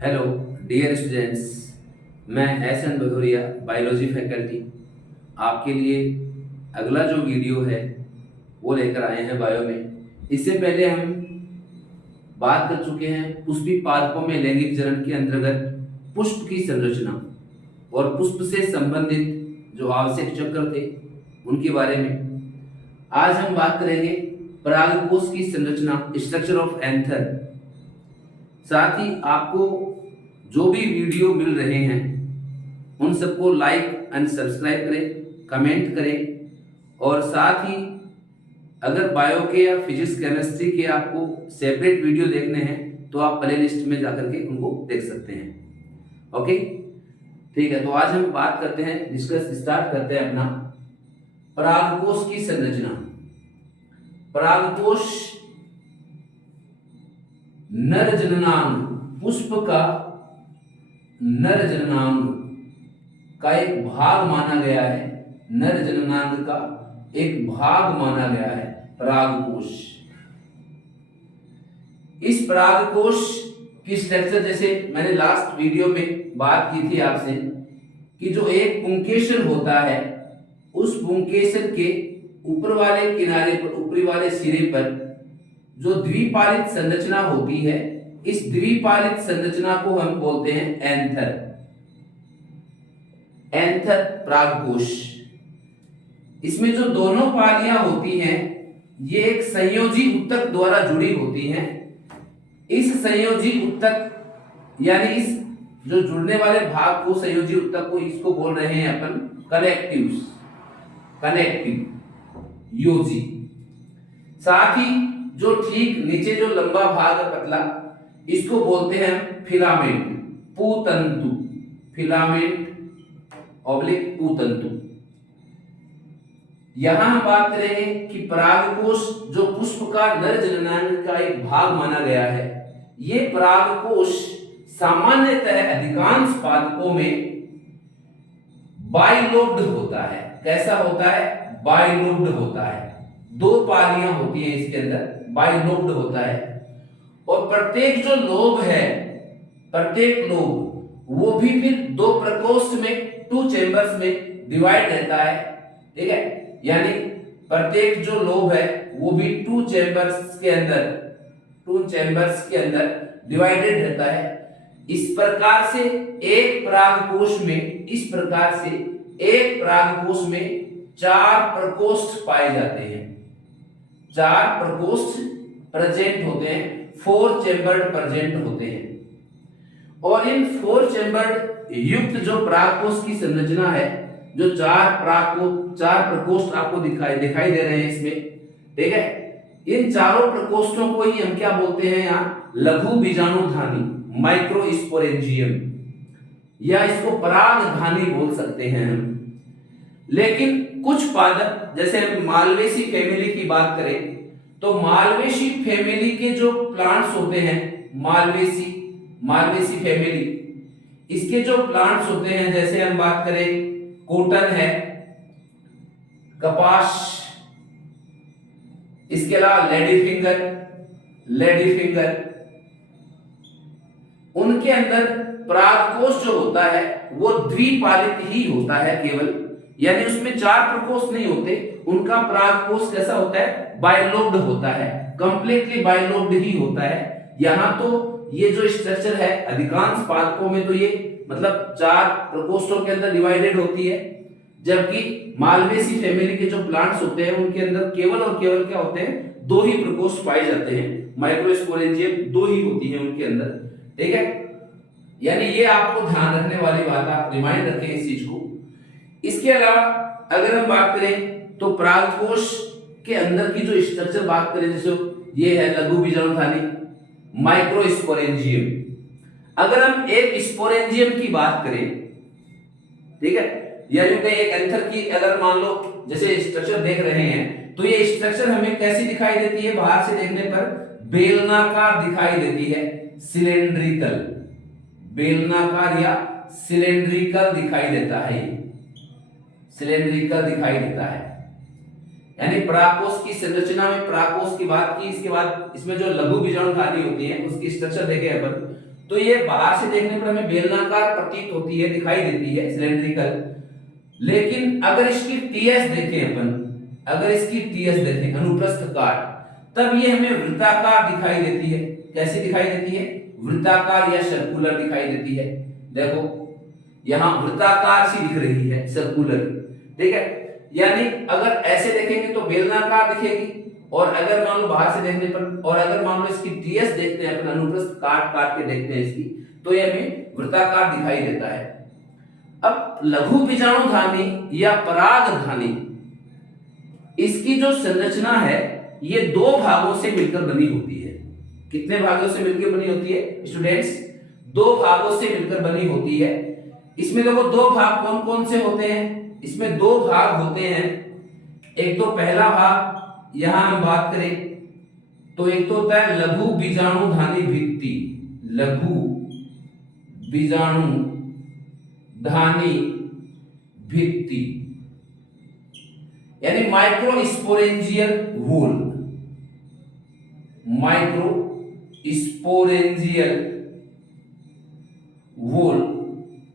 Hello dear students, मैं S N Bhadauria biology faculty आपके लिए अगला जो वीडियो है वो लेकर आए हैं बायो में। इससे पहले हम बात कर चुके हैं पुष्पी पादपों में लैंगिक चरण के अंतर्गत पुष्प की संरचना और पुष्प से संबंधित जो आवश्यक चक्र थे उनके बारे में। आज हम बात करेंगे परागकोश की संरचना, स्ट्रक्चर ऑफ एंथर। साथ ही आपको जो भी वीडियो मिल रहे हैं उन सबको लाइक एंड सब्सक्राइब करें, कमेंट करें। और साथ ही अगर बायो के या फिजिक्स केमिस्ट्री के आपको सेपरेट वीडियो देखने हैं तो आप प्ले लिस्ट में जाकर के उनको देख सकते हैं। ओके, ठीक है। तो आज हम बात करते हैं, डिस्कस स्टार्ट करते हैं अपना परागकोश की संरचना। परागकोश नर जननांग, पुष्प का नर जननांग का एक भाग माना गया है। नर जननांग का एक भाग माना गया है परागकोश। इस परागकोश की स्ट्रक्चर, जैसे मैंने लास्ट वीडियो में बात की थी आपसे कि जो एक पुंकेसर होता है, उस पुंकेसर के ऊपर वाले किनारे पर, ऊपरी वाले सिरे पर जो द्विपालित संरचना होती है, इस द्विपालित संरचना को हम बोलते हैं एंथर। एंथर परागकोश। इसमें जो दोनों पालियां होती हैं ये एक संयोजी उत्तक द्वारा जुड़ी होती हैं। इस संयोजी उत्तक यानी इस जो जुड़ने वाले भाग को, संयोजी उत्तक को, इसको बोल रहे हैं अपन कनेक्टिव्स, कनेक्टिव योजी। साथ ही जो ठीक नीचे जो लंबा भाग है पतला, इसको बोलते हैं फिलामेंट, पूतंतु। फिलामेंट ऑब्लिक पूतंतु। यहां हम बात करेंगे कि परागकोश जो पुष्प का नर जननांग का एक भाग माना गया है, ये परागकोश सामान्यतः अधिकांश पादपों में बाइलोब्ड होता है। कैसा होता है? बाइलोब्ड होता है। दो पालियां होती हैं इसके अंदर, बाइलोब्ड होता है। और प्रत्येक जो लोब है, प्रत्येक लोब वो भी फिर दो प्रकोष्ठ में, टू चेंबर्स में डिवाइड रहता है। ठीक है, यानी प्रत्येक जो लोब है वो भी टू चेंबर्स के अंदर डिवाइडेड रहता है। इस प्रकार से एक परागकोश में, इस प्रकार से एक परागकोश में चार प्रकोष्ठ पाए जाते हैं। चार प्रकोष्ठ प्रेजेंट होते हैं, 4 चेंबर्ड प्रेजेंट होते हैं। और इन 4 चेंबर्ड युक्त जो परागकोश की संरचना है, जो चार प्रकोष्ठ आपको दिखाई दे रहे हैं इसमें, ठीक है, इन चारों प्रकोष्ठों को ही हम क्या बोलते हैं यहाँ? लघु बीजाणुधानी, माइक्रोस्पोरेंजियम, या इसको परागधानी बोल सकते हैं हम। लेकिन कुछ पादप, जैसे हम मालवेसी फैमिली की बात करें तो मालवेसी फैमिली के जो प्लांट्स होते हैं, मालवेसी फैमिली, इसके जो प्लांट्स होते हैं, जैसे हम बात करें कॉटन है, कपास, इसके अलावा लेडी फिंगर, उनके अंदर परागकोश जो होता है वो द्विपालित ही होता है केवल, यानी उसमें चार प्रकोष्ठ नहीं होते। उनका परागकोश कैसा होता है? बाइलोब्ड होता है, कंप्लीटली बाइलोब्ड ही होता है। यहां तो ये जो स्ट्रक्चर है अधिकांश पादपों में तो ये मतलब चार प्रकोष्ठों के अंदर डिवाइडेड होती है, जबकि मालवेसी फैमिली के जो प्लांट्स होते हैं उनके अंदर केवल और केवल क्या होते हैं? दो ही प्रकोष्ठ पाए जाते हैं, माइक्रोस्पोरेंजियम दो ही होती है उनके अंदर। ठीक है, यानी ये आपको ध्यान रखने वाली बात, आप रिमाइंड रखें इस चीज को। इसके अलावा अगर हम बात करें तो परागकोश के अंदर की जो स्ट्रक्चर बात करें, जैसे ये है लघु बीजाणुधानी, माइक्रोस्पोरेंजियम। अगर हम एक स्पोरेंजियम की बात करें, ठीक है, यानी कि एक एंथर की अगर मान लो जैसे स्ट्रक्चर देख रहे हैं तो ये स्ट्रक्चर हमें कैसी दिखाई देती है? बाहर से देखने पर बेलनाकार दिखाई देती है, सिलेंड्रिकल, बेलनाकार या सिलेंड्रिकल दिखाई देता है, सिलेंड्रिकल दिखाई देता है। यानी परागकोश की संरचना में परागकोश की बात की, इसके बाद इसमें जो लघु बीजाणुधानी होती है उसकी स्ट्रक्चर देखें अपन तो ये बाहर से देखने पर हमें बेलनाकार प्रतीत होती है, दिखाई देती है, सिलेंड्रिकल। लेकिन अगर इसकी टीएस देखें अपन, अगर इसकी टीएस देखें अनुप्रस्थ काट, तब ये हमें वृत्ताकार दिखाई देती है। कैसी दिखाई देती है? वृत्ताकार या सर्कुलर दिखाई देती है। देखो यहां वृत्ताकार सी दिख रही है, सर्कुलर, ठीक है। यानी अगर ऐसे देखेंगे तो बेलनाकार दिखेगी, और अगर मान लो बाहर से देखने पर, और अगर मान लो इसकी टीएस देखते हैं अपन, अनुप्रस्थ काट काट के देखते हैं इसकी, तो ये हमें वृत्ताकार दिखाई देता है। अब लघु बीजाणुधानी या परागधानी, इसकी जो संरचना है ये दो भागों से मिलकर बनी होती है। कितने भागों से मिलकर बनी होती है स्टूडेंट्स? दो भागों से मिलकर बनी होती है। इसमें देखो दो भाग कौन कौन से होते हैं? इसमें दो भाग होते हैं। एक तो पहला भाग यहां हम बात करें तो एक तो होता है लघु बीजाणुधानी भित्ति, लघु बीजाणुधानी भित्ति, यानी माइक्रोस्पोरेंजियल वूल, माइक्रोस्पोरेंजियल वूल,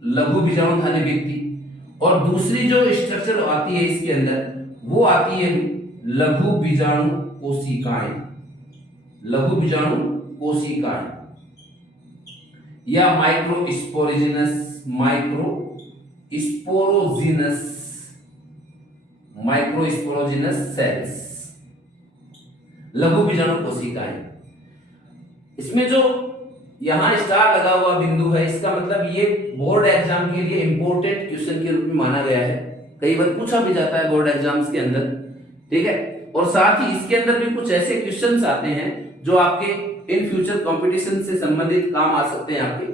लघु बीजाणुधानी भित्ति। और दूसरी जो स्ट्रक्चर आती है इसके अंदर, वो आती है लघु बीजाणु कोशिकाएं, लघु बीजाणु कोशिकाएं या माइक्रोस्पोरोजिनस, माइक्रोस्पोरोजिनस सेल्स, लघु बीजाणु कोशिकाएं। इसमें जो यहां स्टार लगा हुआ बिंदु है, इसका मतलब ये बोर्ड एग्जाम के लिए इंपॉर्टेंट क्वेश्चन के रूप में माना गया है। कई बार पूछा भी जाता है बोर्ड एग्जाम्स के अंदर, ठीक है। और साथ ही इसके अंदर भी कुछ ऐसे क्वेश्चंस आते हैं जो आपके इन फ्यूचर कंपटीशन से संबंधित काम आ सकते हैं आपके।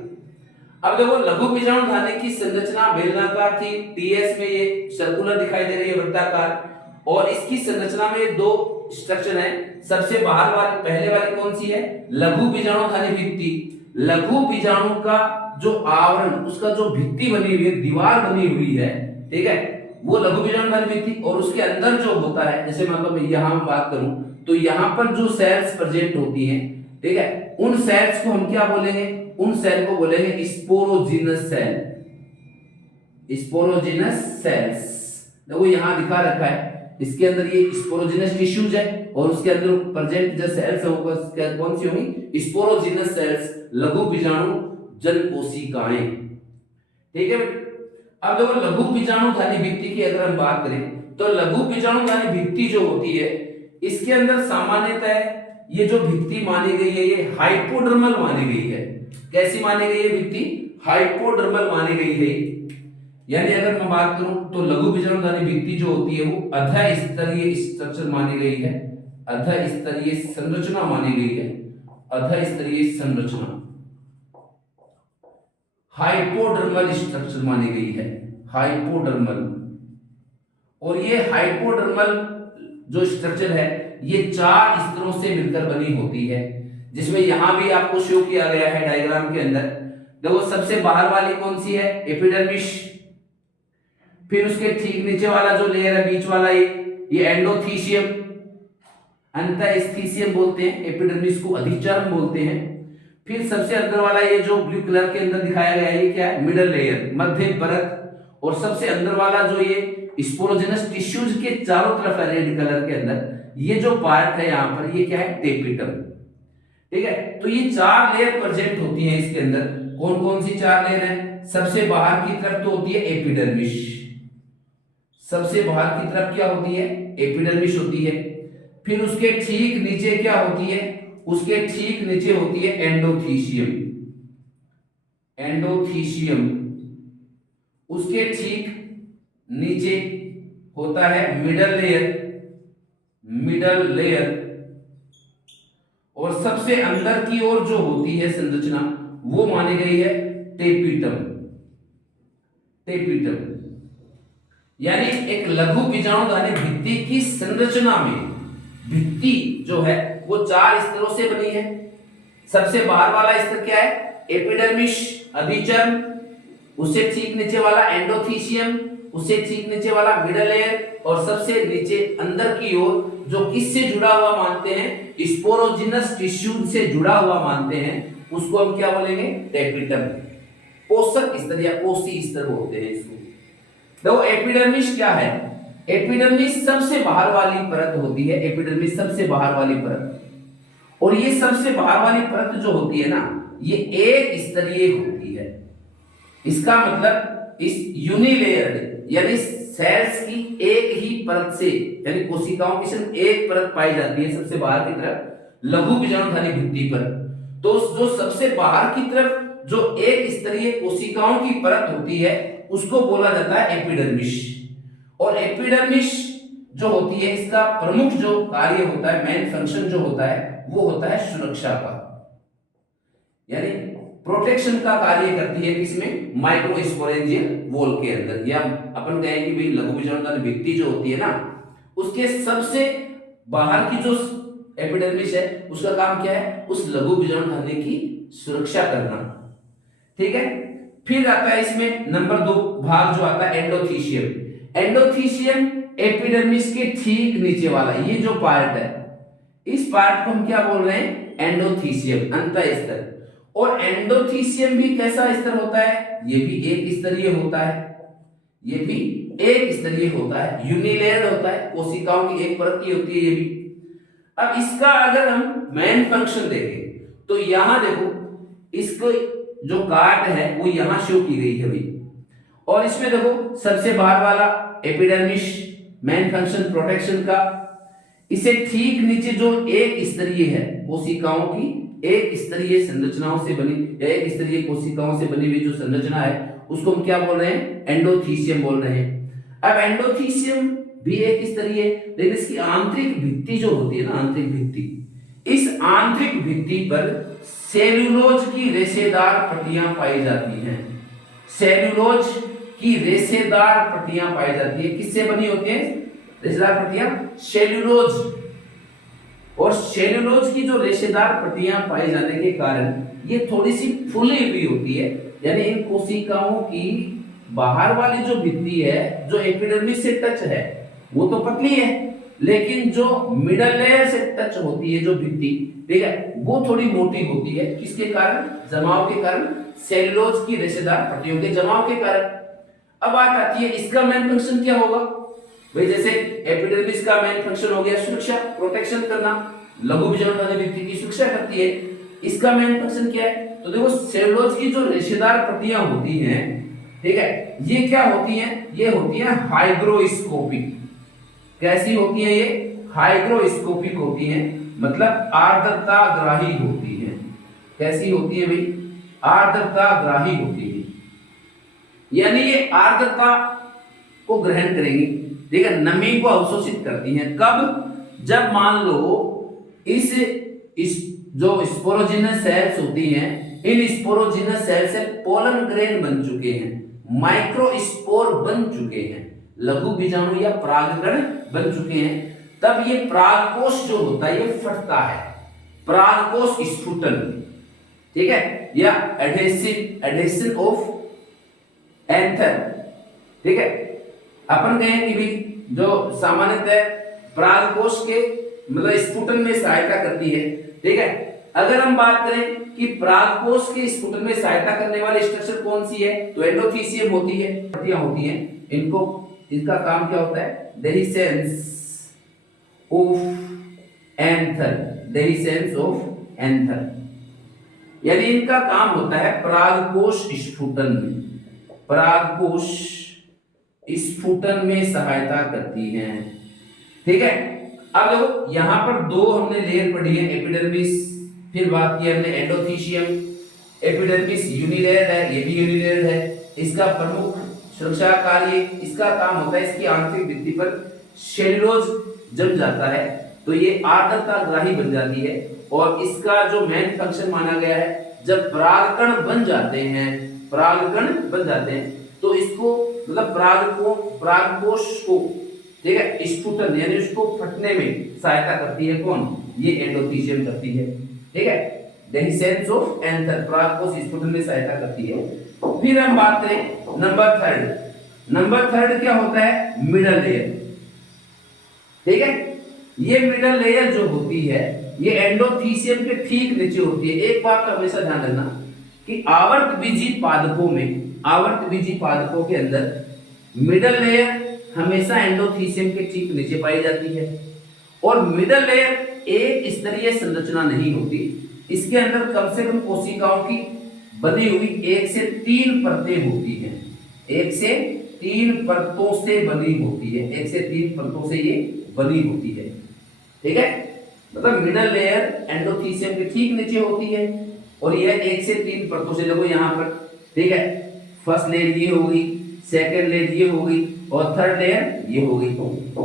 अब देखो लघु बीजाणुधानी की संरचना बेलनाकार थी, टीएस में ये सर्कुलर दिखाई दे रही है, वृत्ताकार। और इसकी संरचना में दो स्ट्रक्चर हैं। सबसे बाहर वाली, पहले वाली कौन सी है? लघु बीजाणुधानी भित्ति। लघु बीजाणु का जो आवरण, उसका जो भित्ति बनी हुई है, दीवार बनी हुई है, ठीक है, वो लघु बीजाणुधानी भित्ति। और उसके अंदर जो होता है, जैसे मतलब यहां बात करूं तो यहां पर जो सेल्स प्रेजेंट होती हैं, ठीक है, उन सेल्स को हम क्या बोलेंगे? उन सेल को बोलेंगे स्पोरोजिनस सेल, स्पोरोजिनस सेल्स। देखो यहां दिखा रखा है, इसके अंदर ये स्पोरोजिनस टिश्यूज है और उसके अंदर प्रेजेंट जो सेल्स है वो कौन सी होंगी? स्पोरोजिनस सेल्स, लघु बीजाणु जन कोशिकाएं, ठीक है। अब देखो लघु बीजाणुधानी भित्ति की अगर हम बात करें तो लघु बीजाणुधानी भित्ति जो होती है, इसके अंदर सामान्यतः ये जो भित्ति मानी गई है ये हाइपोडर्मल मानी गई है। कैसी मानी गई है भित्ति? हाइपोडर्मल मानी गई है। यानी अगर मैं बात करूं तो लघु बीजाणुधानी भित्ति जो होती है वो अधस्तरीय स्ट्रक्चर मानी गई है, अधस्तरीय संरचना मानी गई है, अधस्तरीय संरचना, हाइपोडर्मल स्ट्रक्चर मानी गई है, हाइपोडर्मल। और ये हाइपोडर्मल जो स्ट्रक्चर है ये 4 स्तरों से मिलकर बनी होती है, जिसमें यहां भी आपको शो किया गया है डायग्राम के अंदर। देखो सबसे बाहर वाली कौन सी है? एपिडर्मिस। फिर उसके ठीक नीचे वाला जो लेयर है, बीच वाला ये एंडोथीशियम, अंतःस्थीशियम बोलते हैं, एपिडर्मिस को अधिचर्म बोलते हैं। फिर सबसे अंदर वाला ये जो ब्लू कलर के अंदर दिखाया गया है ये क्या है? मिडल लेयर, मध्य परत। और सबसे अंदर वाला जो ये स्पोरोजिनस टिश्यूज के चारों तरफ है रेड कलर के अंदर, ये जो पार्ट है यहाँ पर ये क्या है? टेपिटम, ठीक है। तो ये 4 लेयर प्रेजेंट होती हैं इसके अंदर। कौन कौन सी 4 लेयर हैं? सबसे बाहर की तरफ तो होती है एपिडर्मिस, सबसे बाहर की तरफ क्या होती है? एपिडर्मिस होती है। फिर उसके ठीक नीचे क्या होती है? उसके ठीक नीचे होती है एंडोथीशियम, एंडोथीशियम। उसके ठीक नीचे होता है मिडल लेयर, मिडल लेयर। और सबसे अंदर की ओर जो होती है संरचना वो मानी गई है टेपिटम, टेपिटम। यानी एक लघु बीजाणुधानी भित्ति की संरचना में भित्ति जो है वो 4 स्तरों से बनी है। सबसे बाहर वाला स्तर क्या है? एपिडर्मिस, अधिचर्म। उससे ठीक नीचे वाला एंडोथीशियम उससे ठीक नीचे वाला मिडल लेयर और सबसे नीचे अंदर की ओर जो किससे जुड़ा हुआ मानते हैं, स्पोरोजिनस टिश्यू से जुड़ा हुआ मानते हैं, उसको हम क्या बोलेंगे, एपिडर्म। पोषक स्तर या कोशी स्तर बोलते हैं इसको। देखो एपिडर्मिस क्या है, एपिडर्मिस सबसे बाहर वाली परत होती है, एपिडर्मिस सबसे बाहर वाली परत। और ये सबसे बाहर वाली परत जो होती है ना, ये एक स्तरीय होती है। इसका मतलब इस यूनिलेयर्ड यानी सेल्स की एक ही परत से, यानी कोशिकाओं की सिर्फ एक परत पाई जाती है सबसे बाहर की तरफ लघु बीजाणुधारी भित्ति पर। तो जो सबसे बाहर की तरफ जो एक स्तरीय कोशिकाओं की परत होती है उसको बोला जाता है एपिडर्मिस। और एपिडर्मिस जो होती है इसका प्रमुख जो कार्य होता है, मेन फंक्शन जो होता है वो होता है सुरक्षा का, यानी प्रोटेक्शन का कार्य करती है। किसमें, माइक्रोस्पोरेंजियल वॉल के अंदर, या अपन कहें कि भाई लघु बीजाणुधारी भित्ति जो होती है ना, उसके सबसे बाहर की जो एपिडर्मिस है उसका काम क्या है, उस लघु बीजाणुधारी की सुरक्षा करना। ठीक है। फिर आता है इसमें नंबर 2 भाग जो आता है एंडोथीशियम। एंडोथीशियम एपिडर्मिस के ठीक नीचे वाला ये जो पार्ट है, इस पार्ट को हम क्या बोल रहे हैं, एंडोथीशियम, अंतः स्तर। और एंडोथीशियम भी कैसा स्तर होता है, ये भी एक स्तरीय होता है, ये भी एक स्तरीय होता है, यूनिलेयर्ड होता है, कोशिकाओं की एक परत की होती है ये भी। अब इसका अगर हम मेन फंक्शन देखें तो यहां देखो, इसको जो गांठ है वो यहां शो की गई है भाई। और इसमें देखो सबसे बाहर वाला एपिडर्मिस, मेन फंक्शन प्रोटेक्शन का। इसे ठीक नीचे जो एक स्तरीय है, कोशिकाओं की एक स्तरीय संरचनाओं से बनी, एक स्तरीय कोशिकाओं से बनी हुई जो संरचना है उसको हम क्या बोल रहे हैं, एंडोथीशियम बोल रहे हैं। अब एंडोथीशियम भी एक स्तरीय है, लेकिन इसकी आंतरिक भित्ति जो होती है ना, आंतरिक भित्ति, इस आंतरिक भित्ति पर सेल्यूलोज की रेशेदार पट्टियां पाई जाती हैं। सेल्यूलोज की रेशेदार पट्टियां पाई जाती है। किससे बनी होती है रेशेदार पट्टियां, सेल्यूलोज। और सेल्यूलोज की जो रेशेदार पट्टियां पाए जाने के कारण ये थोड़ी सी फूली हुई होती है, यानी इन कोशिकाओं की बाहर वाली जो भित्ति है जो एपिडर्मिस से टच है वो तो पतली है, लेकिन जो मिडल लेयर से टच होती है जो भित्ति, ठीक है, वो थोड़ी मोटी होती है। किसके कारण, जमाव के कारण, सेल्यूलोज की रेशेदार पट्टियों के जमाव के कारण। अब बात आती है इसका मेन फंक्शन क्या होगा भाई। जैसे एपिडर्मिस का मेन फंक्शन हो गया सुरक्षा, प्रोटेक्शन करना, लघु बीजाणुधारी भित्ति की सुरक्षा करती है। इसका मेन फंक्शन क्या है, तो देखो सेल्यूलोज की जो रेशेदार पट्टियां होती हैं, ठीक है, ये क्या होती हैं, ये होती हैं हाइग्रोस्कोपिक। कैसी होती है ये, हाइग्रोस्कोपिक होती हैं, मतलब आर्द्रता ग्राही होती हैं। कैसी होती है भाई, आर्द्रता ग्राही होती है, यानी ये आर्द्रता को ग्रहण करेंगी, ठीक है, नमी को अवशोषित करती हैं। कब, जब मान लो इस जो स्पोरोजिनस सेल्स होती हैं, इन स्पोरोजिनस सेल से पोलन ग्रेन बन चुके हैं, माइक्रोस्पोर बन चुके हैं, लघु बीजाणु या परागकण बन चुके हैं, तब ये परागकोश जो होता है ये फटता है, परागकोश स्फुटन, ठीक है, या एडहेशन ऑफ एंथर, ठीक है। अपन कहें कि भी जो सामान्यतः परागकोश के मतलब स्फुटन में सहायता करती है, ठीक है। अगर हम बात करें कि परागकोश के स्फुटन में सहायता करने वाली स्ट्रक्चर कौन सी है, तो एंडोथीशियम होती है, पट्टियां होती हैं, इनको, इसका काम क्या होता है, dehiscence of anther, dehiscence of anther, यानी इनका काम होता है परागकोश स्फुटन में, परागकोश स्फुटन में सहायता करती हैं, ठीक है। अब देखो यहां पर दो हमने लेयर पढ़ी है, एपिडर्मिस, फिर बात की हमने एंडोथीशियम। एपिडर्मिस यूनिलेयर्ड है, ये भी यूनिलेयर्ड है, इसका प्रमुख सुरक्षा कार्य, इसका काम होता है इसकी आंतरिक भित्ति पर सेल्यूलोज जम जाता है तो ये आर्द्रता ग्राही बन जाती है। और इसका जो मेन फंक्शन माना गया है, जब परागकण बन जाते हैं, परागकण बन जाते हैं तो इसको मतलब परागकोश को, ठीक है, स्फुटन यानी उसको फटने में सहायता करती है कौन, ये एंडोथीशियम करती है, ठीक है, डेहिसेंस ऑफ एंथर, परागकोश स्फुटन में सहायता करती है। फिर हम बात करें नंबर नंबर थर्ड क्या होता है, मिडल लेयर। ठीक है, ये मिडल लेयर जो होती है ये एंडोथीसियम के ठीक नीचे होती है। एक बात का हमेशा ध्यान रखना कि आवर्तबीजी पादपों में, आवर्तबीजी पादपों के अंदर मिडल लेयर हमेशा एंडोथीसियम के ठीक नीचे पाई जाती है। और मिडल लेयर एक स्तरीय संरचना नहीं होती, इसके अंदर कम से कम कोशिकाओं की बनी हुई 1 से 3 परतें होती हैं। 1 से 3 परतों से बनी होती है, 1 से 3 परतों से ये बनी होती है। ठीक है, मतलब मिडल लेयर एंडोथीसियम के ठीक नीचे होती है और यह 1 से 3 परतों से, देखो यहाँ पर, ठीक है, फर्स्ट लेयर ये होगी, सेकंड लेयर ये होगी और थर्ड लेयर ये होगी।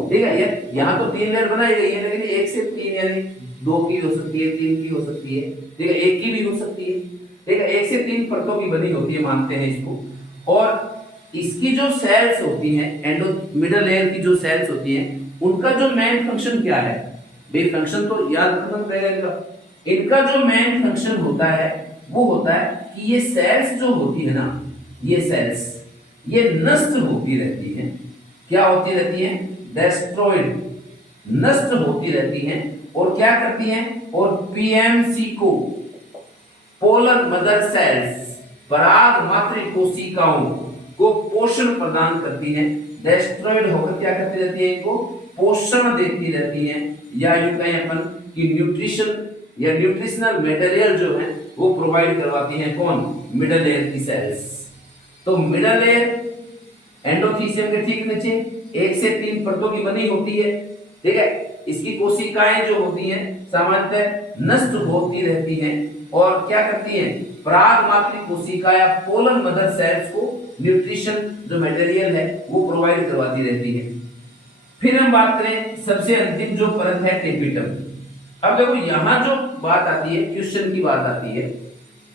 ठीक है, ये यहाँ तो 3 लेयर बनाई गई है, लेकिन 1 से 3 यानी 2 की हो सकती है, 3 की हो सकती है, ठीक है, 1 की भी हो सकती है। ठीक है, 1 से 3 परतों की बनी होती है, मानते हैं इसको। और इसकी जो सेल्स होती हैं, एंडो मिडल लेयर की जो सेल्स होती हैं, उनका जो मेन फंक्शन क्या है, भाई फंक्शन तो याद रखना पड़ेगा इनका। इनका जो मेन फंक्शन होता है वो होता है कि ये सेल्स जो होती है ना, ये सेल्स ये नष्ट होती रहती हैं। क्या होती रहती हैं, डेस्ट्रॉयड, नष्ट होती रहती हैं। और क्या करती हैं, और पीएमसी को, पोलर मदर सेल्स, पराग मातृ कोशिकाओं को पोषण प्रदान करती हैं। डेस्ट्रॉयड होकर क्या करती रहती है, इनको पोषण देती रहती हैं, या यूं कहें अपन कि न्यूट्रिशन या न्यूट्रिशनल मटेरियल जो है वो प्रोवाइड करवाती हैं। कौन, मिडल लेयर की सेल्स। तो मिडल लेयर एंडोथीसियम के ठीक नीचे 1 से 3 परतों की बनी होती है। ठीक है, इसकी कोशिकाएं जो होती हैं सामान्यतः नष्ट होती रहती हैं और क्या करती हैं, पराग मातृ कोशिका या पोलर मदर सेल्स को न्यूट्रिशन जो मटेरियल है वो प्रोवाइड करवाती रहती है। फिर हम बात करें सबसे अंतिम जो परत है, टेपिटम। अब देखो यहां जो बात आती है, क्वेश्चन की बात आती है।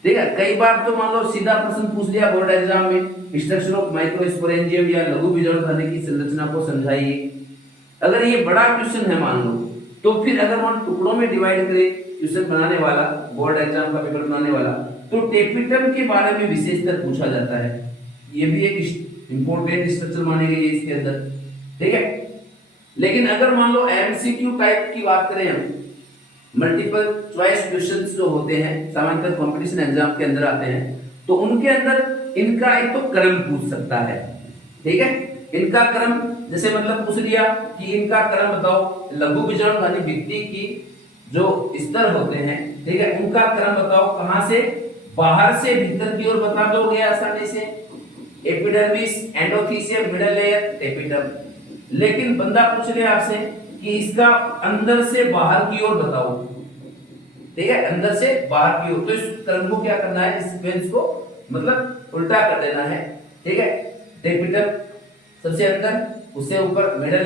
ठीक है, कई बार तो मान लो सीधा प्रश्न पूछ लिया बोर्ड एग्जाम में, स्ट्रक्चर ऑफ माइक्रोस्पोरेंजियम या लघु बीजाणुधनी की संरचना को समझाइए। अगर ये बड़ा क्वेश्चन है मान लो, तो फिर अगर हम टुकड़ों में डिवाइड करें क्वेश्चन बनाने वाला, बोर्ड एग्जाम का पेपर बनाने वाला, तो टेपिटम के बारे में विशेषकर पूछा जाता है। ये भी एक इंपॉर्टेंट स्ट्रक्चर मानी गई है इसके अंदर। ठीक है, लेकिन अगर मान लो एमसीक्यू टाइप की बात करें हम, मल्टीपल चॉइस क्वेश्चंस जो होते हैं सामान्यतः कंपटीशन एग्जाम के अंदर आते हैं, तो उनके अंदर इनका एक तो क्रम पूछ सकता है। ठीक है, इनका क्रम जैसे मतलब पूछ लिया कि इनका क्रम बताओ, लघु बीजाणुधनी भित्ति की जो स्तर होते हैं, ठीक है, उनका क्रम बताओ, कहां से, बाहर से भीतर की ओर बता दोगे आसानी से, epidermis, endothecium, middle layer, epiderm. लेकिन बंदा पूछ ले आपसे कि इसका अंदर से बाहर की ओर बताओ। ठीक है, अंदर से बाहर की ओर, तो इस क्रम को क्या करना है, इस सीक्वेंस को मतलब उल्टा कर देना है। ठीक है, टेपिटम सबसे अंदर, उससे ऊपर मिडल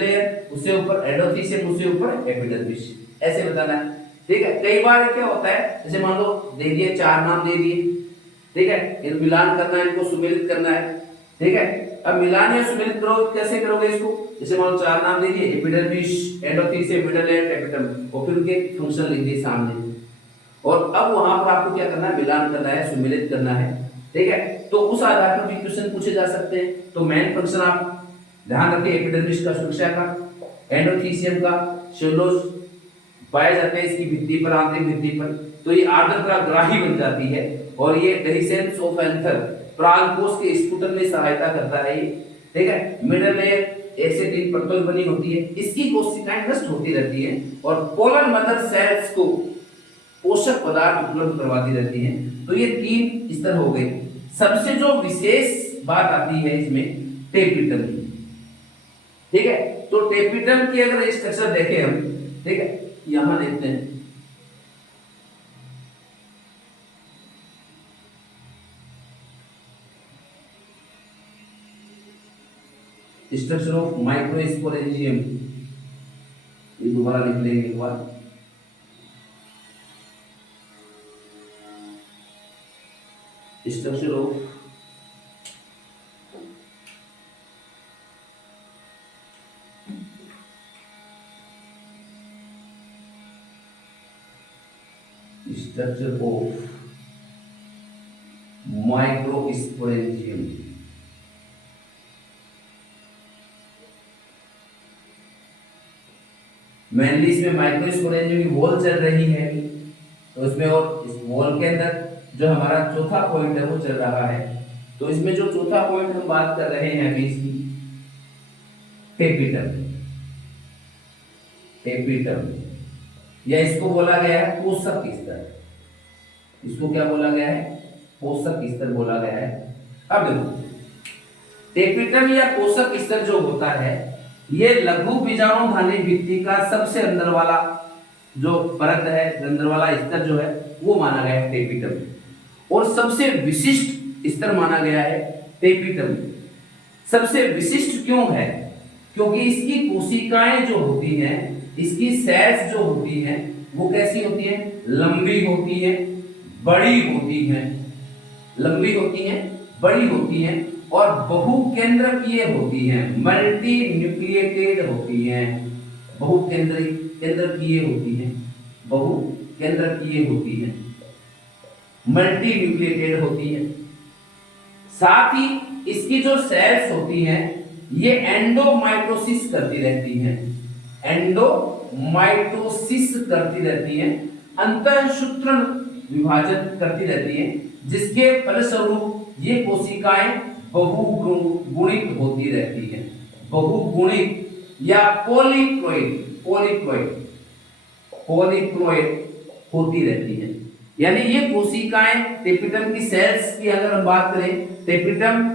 लेयर, उससे ऊपर एंडोथीसियम, उससे ऊपर एपिडर्मिस, ऐसे बताना है। ठीक है, कई बार क्या होता है, जैसे मान लो दे दिए 4 नाम दे दिए, ठीक है, इन मिलान करना है, इनको सुमेलित करना है। ठीक है, अब मिलान या सुमेलित करो, कैसे करोगे इसको, जैसे मान लो 4 नाम दे दिए, epidermis, endothecium, middle layer, epiderm, और फिर उनके फंक्शन लिख दिए सामने। और अब वहां पर आपको क्या करना है, मिलान करना है, सुमेलित करना है। ठीक है, तो उस आधार पर भी क्वेश्चन पूछे जा सकते हैं। तो मेन फंक्शन आप ध्यान रखिए, एपिडर्मिस का सुरक्षा का, एंडोथीसियम का सेलुलोज पाए जाते हैं इसकी भित्ति पर, आंतरिक भित्ति पर, तो ये आर्द्रता ग्राही बन जाती है और ये डेहिसेंस ऑफ एंथर, परागकोश के स्फुटन में सहायता करता है ये। ठीक है, मिडल लेयर 1 से 3 परतों की बनी होती है, इसकी कोशिकाएं नष्ट होती रहती हैं और पोलर मदर सेल्स को पोषक पदार्थ उपलब्ध करवाती रहती हैं। तो ये 3 स्तर हो गए। सबसे जो विशेष बात आती है इसमें, टेपिटम की। ठीक है, तो टेपिटम की अगर स्ट्रक्चर देखें हम, ठीक है, यहां देखते हैं, स्ट्रक्चर ऑफ माइक्रोस्पोरेंजियम, ये दोबारा लिख लेंगे एक बार, स्ट्रक्चर ऑफ माइक्रोस्पोरेंजियम। मेनली इसमें माइक्रोस्पोरेंजियम की वॉल चल रही है अभी, तो इसमें और इस वॉल के अंदर जो हमारा चौथा पॉइंट है वो चल रहा है। तो इसमें जो चौथा पॉइंट हम बात कर रहे हैं अभी इसकी टेपिटम, टेपिटम या इसको बोला गया है पोषक स्तर। इसको क्या बोला गया है? पोषक स्तर बोला गया है। अब देखो टेपिटम या पोषक स्तर जो होता है ये लघु बीजाणुधानी भित्ति का सबसे अंदर वाला जो परत है, अंदर वाला स्तर जो है वो माना गया है टेपिटम। और सबसे विशिष्ट स्तर माना गया है टेपिटम। सबसे विशिष्ट क्यों है? क्योंकि इसकी कोशिकाएं जो होती हैं, इसकी सेल्स जो होती हैं वो कैसी होती हैं? लंबी होती हैं, बड़ी होती हैं, लंबी होती हैं, बड़ी होती हैं और बहुकेंद्रकीय होती हैं, मल्टी न्यूक्लिएटेड होती हैं, बहुकेंद्रकीय होती हैं, बहुकेंद्रकीय होती हैं, मल्टी न्यूक्लिएटेड होती हैं। साथ ही इसकी जो सेल्स होती हैं ये एंडोमाइटोसिस करती रहती हैं, एंडोमाइटोसिस करती रहती हैं, अंतःसूत्रण विभाजन करती रहती हैं, जिसके फलस्वरूप ये कोशिकाएं बहुगुणित होती रहती हैं, बहुगुणित या पॉलीप्लॉइड, पॉलीप्लॉइड, पॉलीप्लॉइड होती रहती हैं। यानी ये कोशिकाएं टेपिटम की सेल्स की अगर हम बात करें, टेपिटम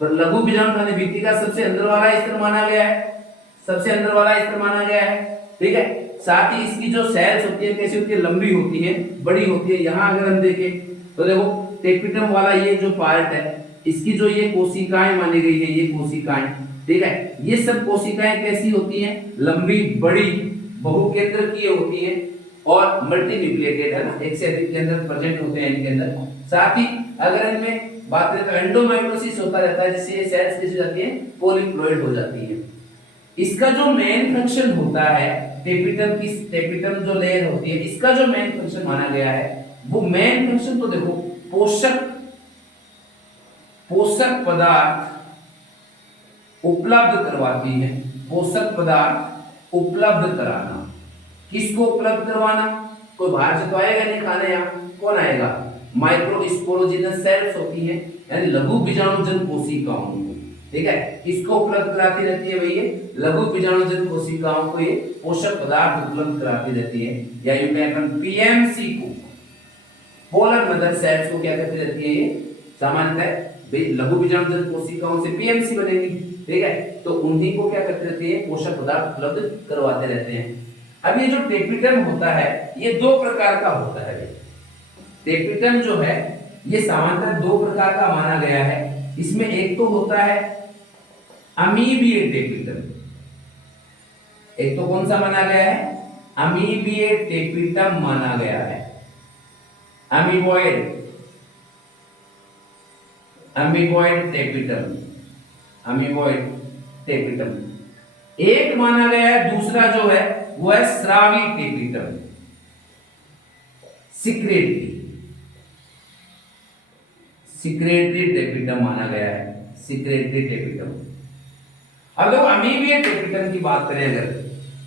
लघु बीजाणुधानी भित्ति का सबसे अंदर वाला स्तर माना गया है, सबसे अंदर वाला स्तर माना गया है, ठीक है। साथ ही इसकी जो सेल्स होती है कैसी होती है? लंबी होती है, बड़ी होती है। यहाँ अगर हम देखें तो देखो टेपिटम वाला ये जो पार्ट है इसकी जो ये कोशिकाएं मानी गई है, ये कोशिकाएं, ठीक है, ये सब कोशिकाएं कैसी होती हैं? लंबी, बड़ी, बहुकेंद्रकीय होती हैं और मल्टी न्यूक्लिएटेड है ना, एक से अधिक के अंदर प्रेजेंट होते हैं इनके अंदर। साथ ही अगर इनमें बात करें तो एंडोमाइटोसिस होता रहता है, जिससे ये सेल्स कैसी हो जाती हैं? पॉलीप्लॉइड हो जाती है। इसका जो मेन फंक्शन होता है टेपिटम की, टेपिटम जो लेयर होती है इसका जो मेन फंक्शन माना गया है वो मेन फंक्शन तो देखो पोषक पदार्थ उपलब्ध करवाती है, पोषक पदार्थ उपलब्ध कराना। किसको उपलब्ध करवाना? कोई बाहर से तो आएगा नहीं खाने, यहाँ कौन आएगा? माइक्रोस्पोरोजिनस सेल्स होती हैं, यानी लघु बीजाणुजन कोशिकाओं को, ठीक है, किसको उपलब्ध कराती रहती है भैया? लघु बीजाणुजन कोशिकाओं को ये पोषक पदार्थ उपलब्ध कराती रहती है। या यू कैन पीएमसी को, पोलर मदर सेल्स को क्या करती रहती है? ये सामान्यतः लघु बीजाणुजन कोशिकाओं से पीएमसी बनेगी, ठीक है, तो उन्हीं को क्या करते रहते हैं? पोषक पदार्थ उपलब्ध करवाते रहते हैं। अब ये जो टेपिटम होता है ये दो प्रकार का होता है। टेपिटम जो है ये सामान्यतः दो प्रकार का माना गया है। इसमें एक तो होता है अमीबीय टेपिटम, एक तो कौन सा माना गया है? अमीबीय टेपिटम माना गया है, amoeboid, amoeboid tapetum, amoeboid tapetum. एक माना गया है दूसरा जो है वो है स्रावी टेपिटम, सिक्रेटरी, सिक्रेटरी टेपिटम माना गया है, सिक्रेटरी टेपिटम। अब देखो अमीबीय टेपिटम की बात करें अगर,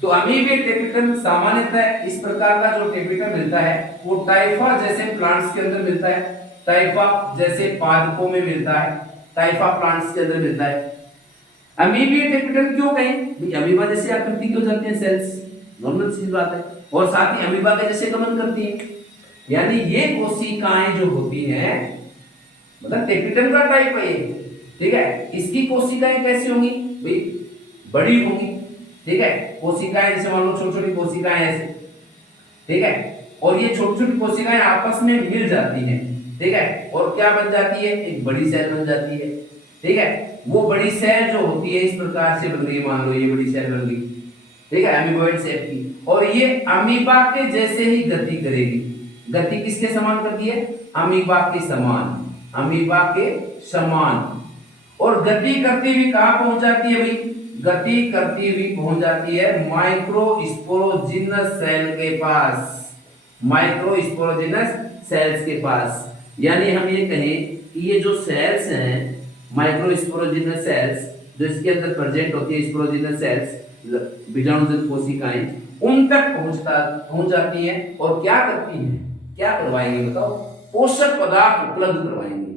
तो अमीबीय टेपिटम सामान्यतः इस प्रकार का जो टेपिटम मिलता है वो टाइफा जैसे प्लांट्स के अंदर मिलता है, टाइफा जैसे पादपों में मिलता है, टाइफा प्लांट्स के अंदर मिलता है। अमीबीय टेपिटम क्यों कहें? अमीबा जैसे आकृति की हो जाती है सेल्स, नॉर्मल सी बात है, और साथ ही अमीबा के जैसे गमन करती है। यानी ये कोशिकाएं जो होती हैं मतलब टेपिटम का टाइप है ये, ठीक है, इसकी कोशिकाएं कैसी होंगी भाई? बड़ी होंगी, ठीक है, कोशिकाएं जैसे मान लो छोटी छोटी कोशिकाएं ऐसे, ठीक है, और ये छोटी छोटी कोशिकाएं आपस में मिल जाती हैं, ठीक है, और क्या बन जाती है? एक बड़ी सेल बन जाती है, ठीक है। वो बड़ी सेल जो होती है इस प्रकार से बन गई, मान लो ये बड़ी सेल बन गई, ठीक है, अमीबॉइड शेप की, और ये अमीबा के जैसे ही गति करेगी। गति किसके समान करती है? अमीबा के समान, अमीबा के समान। और गति करती हुई कहां पहुंच जाती है भाई? गति करती हुई पहुंच जाती है माइक्रोस्पोरोजिनस सेल के पास, माइक्रोस्पोरोजिनस सेल्स के पास। यानी हम ये कहें कि ये जो सेल्स हैं माइक्रोस्पोरोजिनस सेल्स, जो इसके अंदर प्रेजेंट होती है स्पोरोजिनस सेल्स, बीजाणुजन कोशिकाएं, उन तक पहुंच जाती है और क्या करती है, क्या करवाएंगे बताओ, पोषक पदार्थ उपलब्ध करवाएंगे।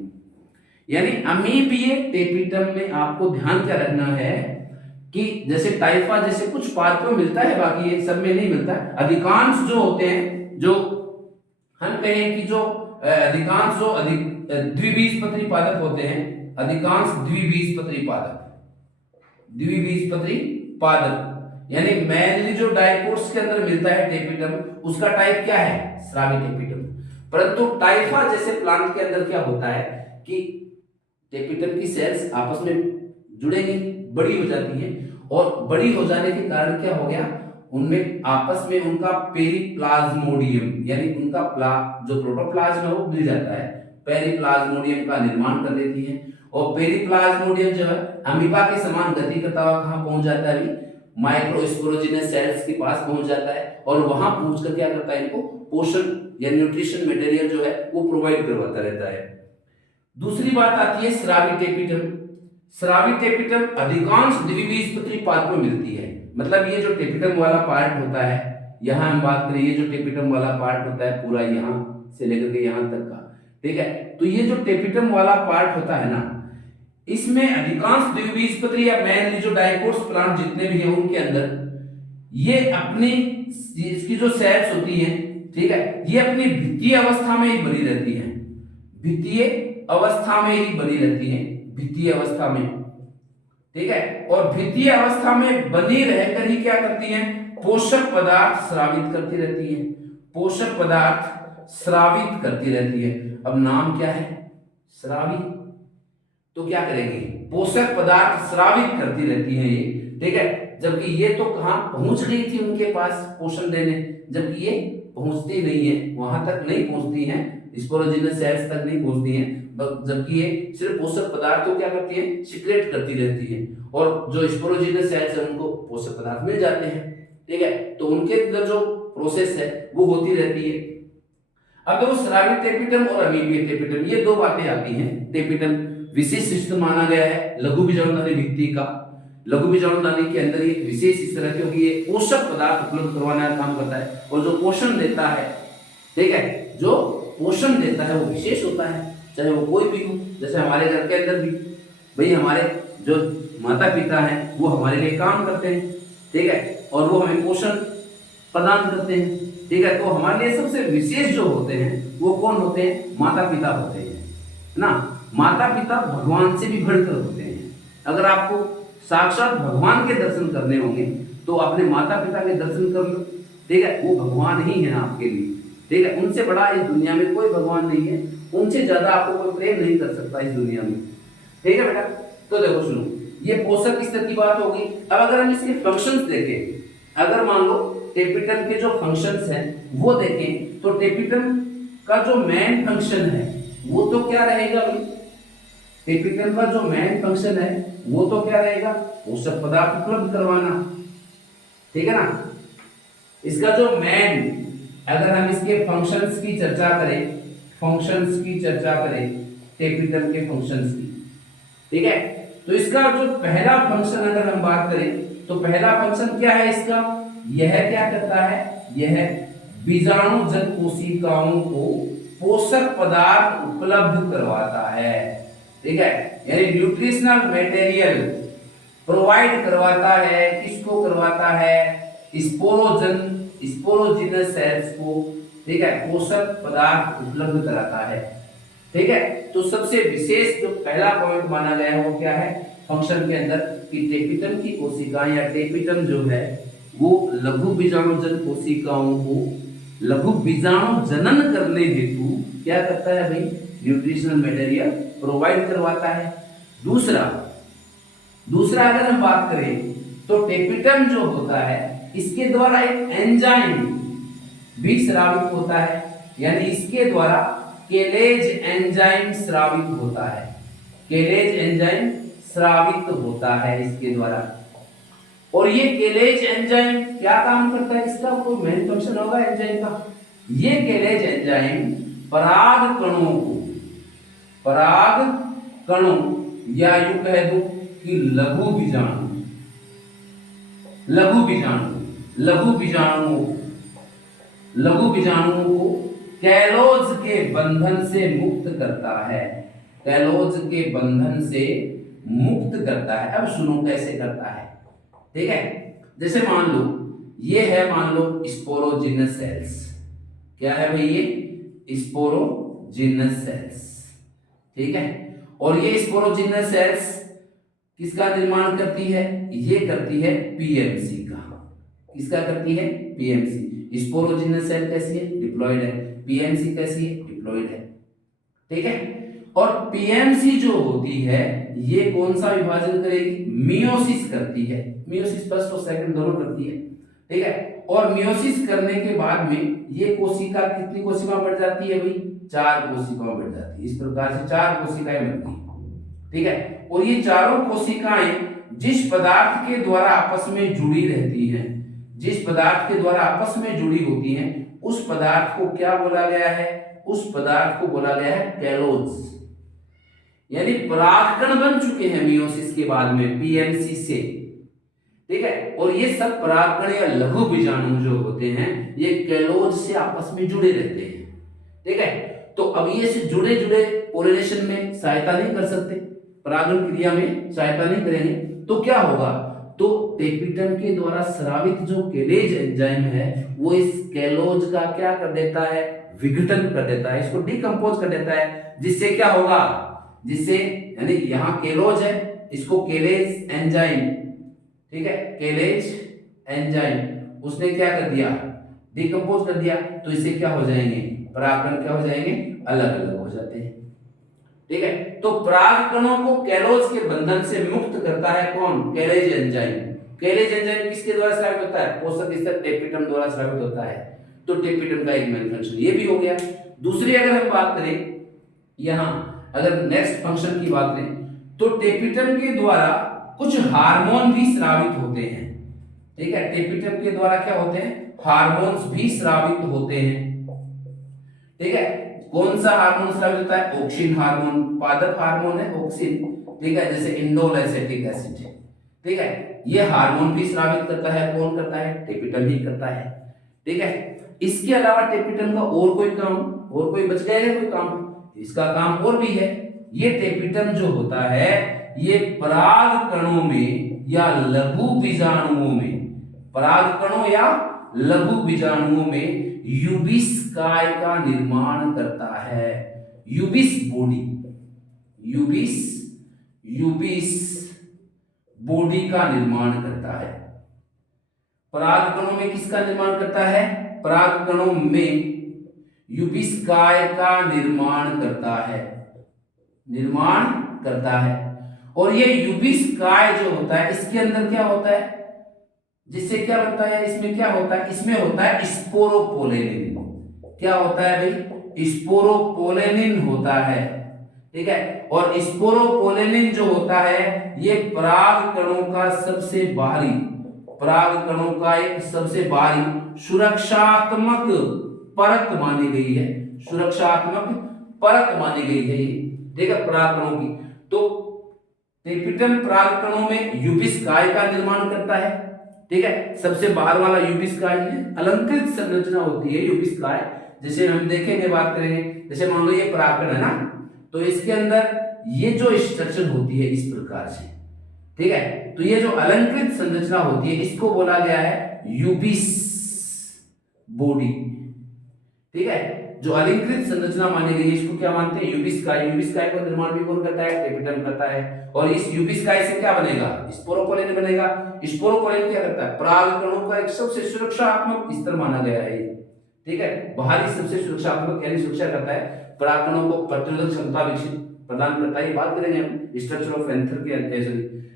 यानी अमीबीय टेपिटम में आपको ध्यान क्या रखना है कि जैसे टाइफा जैसे कुछ पादपों में मिलता है, बाकी ये सब में नहीं मिलता। अधिकांश जो होते हैं, जो हम कहें कि जो अधिकांश जो द्विबीजपत्री पादप होते हैं, अधिकांश द्विबीजपत्री पादप यानी मेनली जो डाइकोट्स के अंदर मिलता है टेपिटम, उसका टाइप क्या है, स्रावी टेपिटम। परंतु टाइफा जैसे प्लांट के अंदर क्या होता है कि टेपिटम की सेल्स आपस में जुड़ेंगी, बड़ी हो जाती है, और बड़ी हो जाने के कारण क्या हो गया, उनमें आपस में उनका पेरिप्लाज्मोडियम यानी उनका जो प्रोटोप्लाज्म है वो मिल जाता है, पेरिप्लाज्मोडियम का निर्माण कर लेती है। और पेरिप्लाज्मोडियम जो है अमीबा के समान गति करता हुआ कहां पहुंच जाता है, माइक्रोस्पोरोजिनस सेल्स के पास पहुंच जाता है, और वहां पहुंचकर क्या करता है, इनको पोषण या न्यूट्रिशन मटेरियल जो है वो प्रोवाइड करवाता रहता है। दूसरी बात आती है स्रावी टेपिटम। स्रावी टेपिटम अधिकांश द्विबीजपत्री पादप में मिलती है। मतलब ये जो टेपिटम वाला पार्ट होता है, यहां हम बात करें, ये जो टेपिटम वाला पार्ट होता है पूरा यहां से लेकर के यहां तक का, ठीक है, तो ये जो टेपिटम वाला पार्ट होता है ना, इसमें अधिकांश द्विबीजपत्री या मेनली जो डाइकोट्स प्लांट जितने भी हैं उनके अंदर ये अपनी इसकी जो सेल्स होती हैं, ठीक है, ये अपनी भित्तीय अवस्था में ही बनी रहती है, भित्तीय अवस्था में ही बनी रहती है, भित्तीय अवस्था में, ठीक है, और भित्तीय अवस्था में बनी रहकर ही क्या करती हैं, पोषक पदार्थ स्रावित करती रहती है, पोषक पदार्थ स्रावित करती रहती है। अब नाम क्या है, स्रावी, तो क्या करेंगे, पोषक पदार्थ स्रावित करती रहती है ये, ठीक है। जबकि ये तो कहां पहुंच गई थी उनके पास पोषण देने, जबकि ये पहुंचती नहीं है, वहां तक नहीं पहुंचती हैं, स्पोरोजिनस सेल्स तक नहीं पहुंचती हैं, जबकि ये सिर्फ पोषक पदार्थ को क्या करती है, सिक्रेट करती रहती है, और जो स्पोरोजिनस सेल्स है उनको पोषक पदार्थ मिल जाते हैं, ठीक है। तो उनके अंदर जो प्रोसेस है वो होती रहती है। अब देखो स्रावी टेपिटम और अमीबीय टेपिटम, ये दो बातें आती हैं। टेपिटम विशेष सिस्टम माना गया है लघु बीजाणुधानी भित्ति का, लघु बीजाणुधानी के अंदर ये विशेष इस तरह, क्योंकि ये पोषक पदार्थ उपलब्ध करवाने का काम करता है, और जो पोषण देता है, ठीक है, जो पोषण देता है वो विशेष होता है, चाहे वो कोई भी हो। जैसे हमारे घर के अंदर भी भाई हमारे जो माता पिता हैं वो हमारे लिए काम करते हैं, ठीक है, और वो हमें पोषण प्रदान करते हैं, ठीक है। तो हमारे लिए सबसे विशेष जो होते हैं वो कौन होते हैं, माता पिता होते हैं ना। माता पिता भगवान से भी बढ़कर होते हैं। अगर आपको साक्षात भगवान के दर्शन करने होंगे तो अपने माता पिता के दर्शन कर लो, ठीक है, वो भगवान ही है आपके लिए, ठीक है। उनसे बड़ा इस दुनिया में कोई भगवान नहीं है, उनसे ज्यादा आपको कोई प्रेम नहीं कर सकता इस दुनिया में, ठीक है बेटा। तो देखो सुनो, ये पोषक स्तर की बात होगी। अब अगर हम इसके फंक्शंस देखें, अगर मान लो टेपिटम के जो फंक्शंस हैं वो देखें, तो टेपिटम का जो मेन फंक्शन है वो तो क्या रहेगा भाई, टेपिटम का जो मेन फंक्शन है वो तो क्या रहेगा, पोषक पदार्थ उपलब्ध करवाना, ठीक है ना। इसका जो मेन, अगर हम इसके फंक्शंस की चर्चा करें, फंक्शंस की चर्चा करें टेपिटम के फंक्शंस की, ठीक है, तो इसका जो पहला फंक्शन अगर हम बात करें तो पहला फंक्शन क्या है इसका, यह क्या करता है, यह बीजाणुजन कोशिकाओं को पोषक पदार्थ उपलब्ध करवाता है, ठीक है, यानी न्यूट्रिशनल मटेरियल प्रोवाइड करवाता है। किसको करवाता है, स्पोरोजिनस सेल्स को, ठीक है, पोषक पदार्थ उपलब्ध कराता है, ठीक है। तो सबसे विशेष जो पहला पॉइंट माना गया है वो क्या है फंक्शन के अंदर, कि टेपिटम की कोशिकाएं या टेपिटम जो है वो लघु बीजाणुजन कोशिकाओं को लघु बीजाणु जनन करने हेतु क्या करता है भाई, न्यूट्रिशनल मटेरियल प्रोवाइड करवाता है। दूसरा अगर हम बात करें तो टेपिटम जो होता है इसके द्वारा एक एंजाइम भी स्रावित होता है, यानी इसके द्वारा केलेज एंजाइम स्रावित होता है, केलेज एंजाइम स्रावित होता है इसके द्वारा। और ये केलेज एंजाइम क्या काम करता है, इसका कोई मेन फंक्शन होगा एंजाइम का। ये केलेज एंजाइम पराग कणों या यूं कह दूं कि लघु बीजाणु, लघु बीजाणु, लघु बीजाणुओं, लघु बीजाणुओं को कैलोज के बंधन से मुक्त करता है, कैलोज के बंधन से मुक्त करता है। अब सुनो कैसे करता है, ठीक है। जैसे मान लो ये है, मान लो स्पोरोजिनस सेल्स। क्या है भाई? ये स्पोरोजिनस सेल्स, ठीक है। और ये स्पोरोजिनस सेल्स किसका निर्माण करती है? ये करती है पीएमसी का। किसका करती है? पीएमसी। स्पोरोजिनस सेल कैसी है? डिप्लॉयड है। पीएमसी कैसी है? डिप्लॉयड है, ठीक है। और पीएमसी जो होती है ये कौन सा विभाजन करेगी? मियोसिस करती है। मियोसिस फर्स्ट और सेकंड दोनों करती है, ठीक है। और मियोसिस करने के बाद में ये कोशिका कितनी कोशिका बढ़ जाती है भाई? 4 कोशिकाएं बढ़ जाती है। इस प्रकार से 4 कोशिकाएं बनती है, ठीक है। और ये चारों कोशिकाएं जिस पदार्थ के द्वारा आपस में जुड़ी रहती हैं, जिस पदार्थ के द्वारा आपस में जुड़ी होती हैं, उस पदार्थ को क्या बोला गया है? उस पदार्थ को बोला गया है कैलोज। यानी परागकण बन चुके हैं मियोसिस के बाद में पीएमसी से, ठीक है। और ये सब परागकण या लघु बीजाणु जो होते हैं ये कैलोज से आपस में जुड़े रहते हैं, ठीक है। तो अब ये से जुड़े जुड़े पोलिनेशन में सहायता नहीं कर सकते, परागण क्रिया में सहायता नहीं करेंगे, तो क्या होगा? तो टेपिटम के द्वारा स्रावित जो केलेज एंजाइम है वो इस कैलोज का क्या कर देता है? विघटन कर देता है, इसको डिकम्पोज कर देता है। जिससे क्या होगा? जिससे यानी यहां केलोज है, इसको केलेज एंजाइम, ठीक है, केलेज एंजाइम उसने क्या कर दिया? डिकम्पोज कर दिया। तो इससे क्या हो जाएंगे? परागकण क्या हो जाएंगे? अलग अलग हो जाते हैं, ठीक है। तो परागकणों को कैलोज के बंधन से मुक्त करता है कौन? कैलेज एंजाइम। कैलेज एंजाइम किसके द्वारा स्रावित होता है? पोषक स्तर टेपिटम द्वारा स्रावित होता है। तो टेपिटम का एक मेन फंक्शन ये भी हो गया। दूसरी अगर हम बात करें, यहां अगर नेक्स्ट फंक्शन की बात करें तो टेपिटम के द्वारा कुछ हार्मोन भी स्रावित होते हैं, ठीक है। टेपिटम के द्वारा क्या होते हैं? हार्मोन्स भी स्रावित होते हैं, ठीक है। कौन सा हार्मोन स्रावित होता है? ऑक्सिन हार्मोन, पादप हार्मोन है ऑक्सिन, ठीक है, जैसे इंडोल एसिटिक एसिड, ठीक है। ये हार्मोन भी स्रावित करता है। कौन करता है? टेपिटम ही करता है, ठीक है। इसके अलावा टेपिटम का और कोई काम, और कोई बच गया है कोई काम? इसका काम और भी है। ये टेपिटम जो होता है ये परागकणों में या लघु बीजाणुओं में, परागकणों या लघु बीजाणुओं में यूबिस्काय का निर्माण करता है। यूबिस बॉडी, यूबिस बॉडी का निर्माण करता है। परागकणों में किसका निर्माण करता है? परागकणों में यूबिस्काय का निर्माण करता है, निर्माण करता है। और ये यूबिस्काय जो होता है इसके अंदर क्या होता है? जिससे क्या बनता है? इसमें क्या होता है? इसमें होता है स्पोरोपोलेनिन। क्या होता है भाई? स्पोरोपोलेनिन होता है, ठीक है। और स्पोरोपोलेनिन जो होता है ये परागकणों का सबसे बाहरी, परागकणों का एक सबसे बाहरी सुरक्षात्मक परत मानी गई है, सुरक्षात्मक परत मानी गई है ये, ठीक है, परागकणों की। तो टेपिटम परागकणों में यूबिस्काय का निर्माण करता है, ठीक है। सबसे बाहर वाला यूबिस्काय है, अलंकृत संरचना होती है यूबिस्काय। जैसे हम देखेंगे, बात करेंगे, जैसे मान लो ये परागकण है ना, तो इसके अंदर ये जो स्ट्रक्चर होती है इस प्रकार से, ठीक है। तो ये जो अलंकृत संरचना होती है इसको बोला गया है यूबिस बॉडी, ठीक है। जो अलंकृत संरचना मानी गई है इसको क्या मानते हैं? यूबिस्काय। यूबिस्काय का निर्माण भी कौन करता है? टेपिटम करता है। और इस यूबिस्काय से क्या बनेगा? स्पोरोपोलेन बनेगा। स्पोरोपोलेन क्या करता है? परागकणों का एक सबसे सुरक्षात्मक स्तर माना गया है, ठीक है। बाहरी सबसे सुरक्षात्मक यानी सुरक्षा करता है, परागकणों को प्रतिरोधक क्षमता विकसित प्रदान करता है। बात करेंगे हम स्ट्रक्चर ऑफ एंथर के,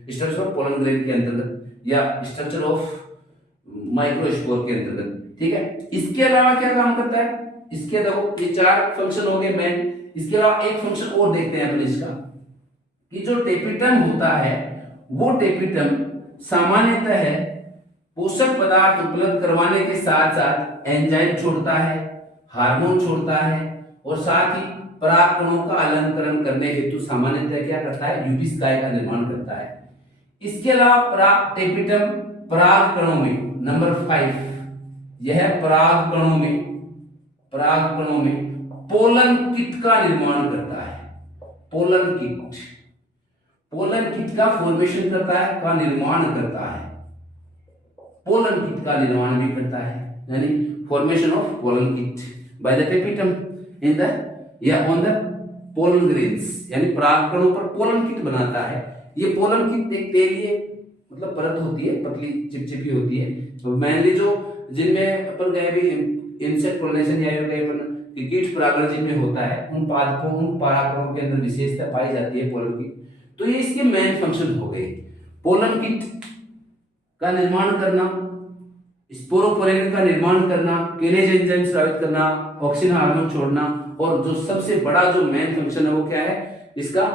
स्ट्रक्चर ऑफ पोलन ग्रेन के अंतर्गत या स्ट्रक्चर ऑफ माइक्रोस्पोर के अंतर्गत, ठीक है। इसके अलावा क्या काम करता है? इसके देखो ये 4 फंक्शन हो गए मेन। इसके अलावा एक फंक्शन और देखते हैं अपन इसका, कि जो टेपिटम होता है वो टेपिटम सामान्यतः पोषक पदार्थ उपलब्ध करवाने के साथ साथ एंजाइम छोड़ता है, हार्मोन छोड़ता है, और साथ ही परागकणों का अलंकरण करने हेतु सामान्यतः क्या करता है? यूबिस्काय का निर्माण करता है। इसके अलावा टेपिटम पराग कणों में नंबर 5, यह पराग कणों में पोलन किट का निर्माण करता है। पोलन किट का फॉर्मेशन करता है, का निर्माण करता है। पोलन किट का निर्माण भी करता है, यानी formation of pollen kit by the tapetum in the या ऑन द पोलन ग्रेन्स, यानी परागकणों पर पोलन किट बनाता है। ये पोलन किट एक तेलीय मतलब परत होती है, पतली चिपचिपी होती है। तो मेनली जो जिनमें अपन गए भी इंसेक्ट पोलिनेशन या कीट परागण जिनमें होता है, उन पादपों उन परागकणों के अंदर विशेषता पाई जाती है पोलन किट। तो ये इसके मेन फंक्शन हो गए, पोलन किट का निर्माण करना, स्पोरोपोरेन का निर्माण करना, केलेज एंजाइम स्रावित करना, ऑक्सीजन हार्मोन छोड़ना, और जो सबसे बड़ा जो मेन फंक्शन है वो क्या है, इसका